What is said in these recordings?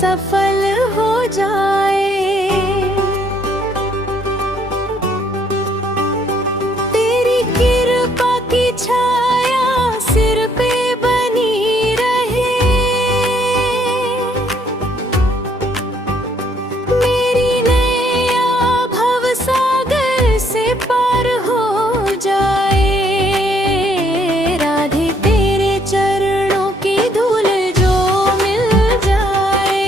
सफल हो जाए। तेरी कृपा की छाया सिर पे बनी रहे। मेरी नैया भवसागर से पार हो जाए। राधे तेरे चरणों की धूल जो मिल जाए।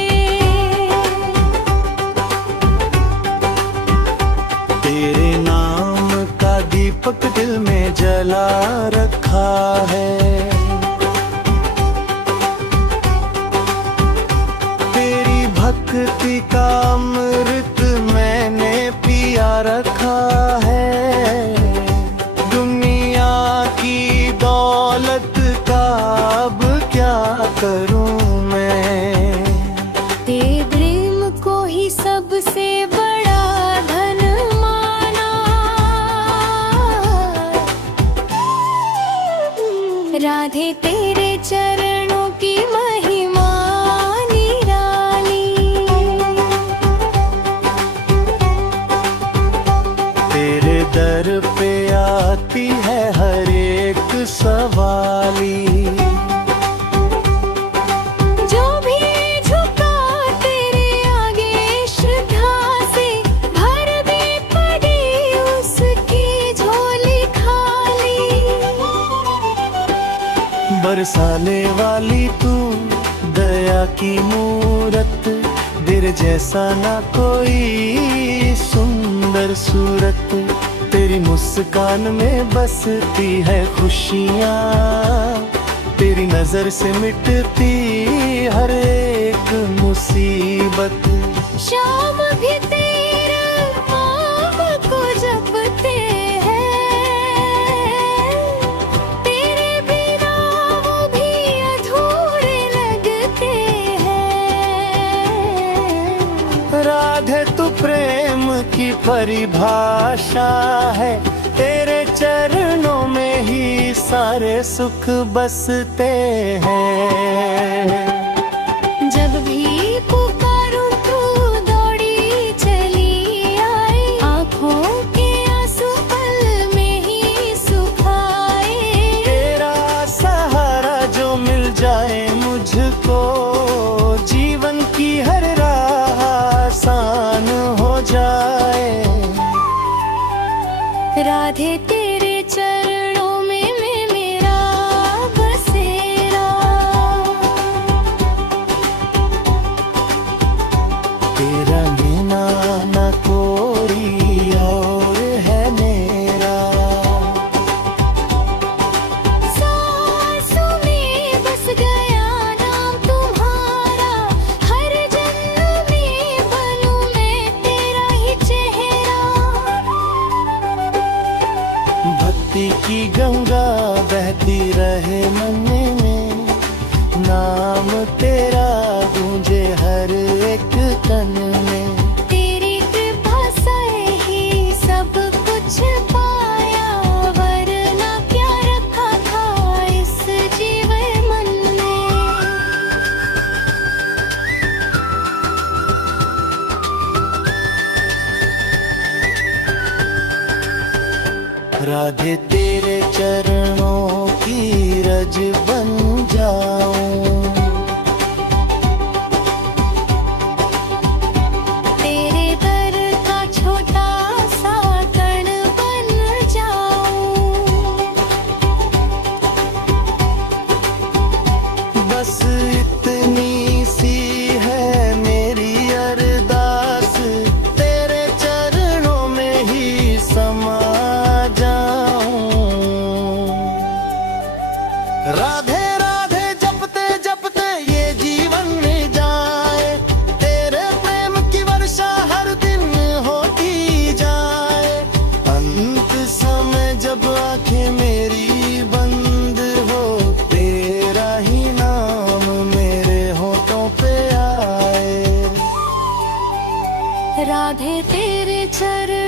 तेरे नाम का दीपक दिल में जला रखा है। तेरी भक्ति का अमृत मैंने पिया रखा है। दुनिया की दौलत का अब क्या करूं मैं। तेरे प्रेम को ही सबसे बड़ा धन माना। राधे तेरे चरणों की महिमा निराली। तेरे दर पे आती है हर एक सवाली। जो भी झुका तेरे आगे श्रद्धा से, भर दे पड़ी उसकी झोली खाली। बरसाने वाली तू दया की मूरत। तेरे जैसा ना कोई सुंदर सूरत। तेरी मुस्कान में बसती है खुशियाँ। तेरी नजर से मिटती हर एक मुसीबत। शाम भी तेरा नाम को जपते हैं। तेरे बिना वो भी अधूरे लगते हैं। राधे तू प्रेम की परिभाषा है। तेरे चरणों में ही सारे सुख बसते हैं। जब भी पुकारूं तू दौड़ी चली आए। आँखों के आंसू पल में ही सुखाए। तेरा सहारा जो मिल जाए मुझको, जीवन की हर राह आसान हो जाए। राधे तेरे चरणों में मैं मेरा बसेरा। तेरा बिना न कोई और है मेरा। सांसों में बस गया नाम तुम्हारा। हर जन्म में बनूं मैं तेरा ही चेहरा। भक्ति की गंगा बहती रहे मन में। नाम तेरा गूंजे हर एक तन में। तेरी कृपा से ही सब कुछ पाया। वरना क्या रखा था इस जीवन मन में। राधे तेरे चरणों की रज बन जाऊं। तेरे दर का छोटा सा कण बन जाऊं। बस इतनी सी है मेरी अरदास। तेरे चरणों में ही समा जाऊं। राधे राधे जपते जपते ये जीवन में जाए। तेरे प्रेम की वर्षा हर दिन होती जाए। अंत समय जब आंखें मेरी बंद हो, तेरा ही नाम मेरे होठों पे आए। राधे तेरे चरण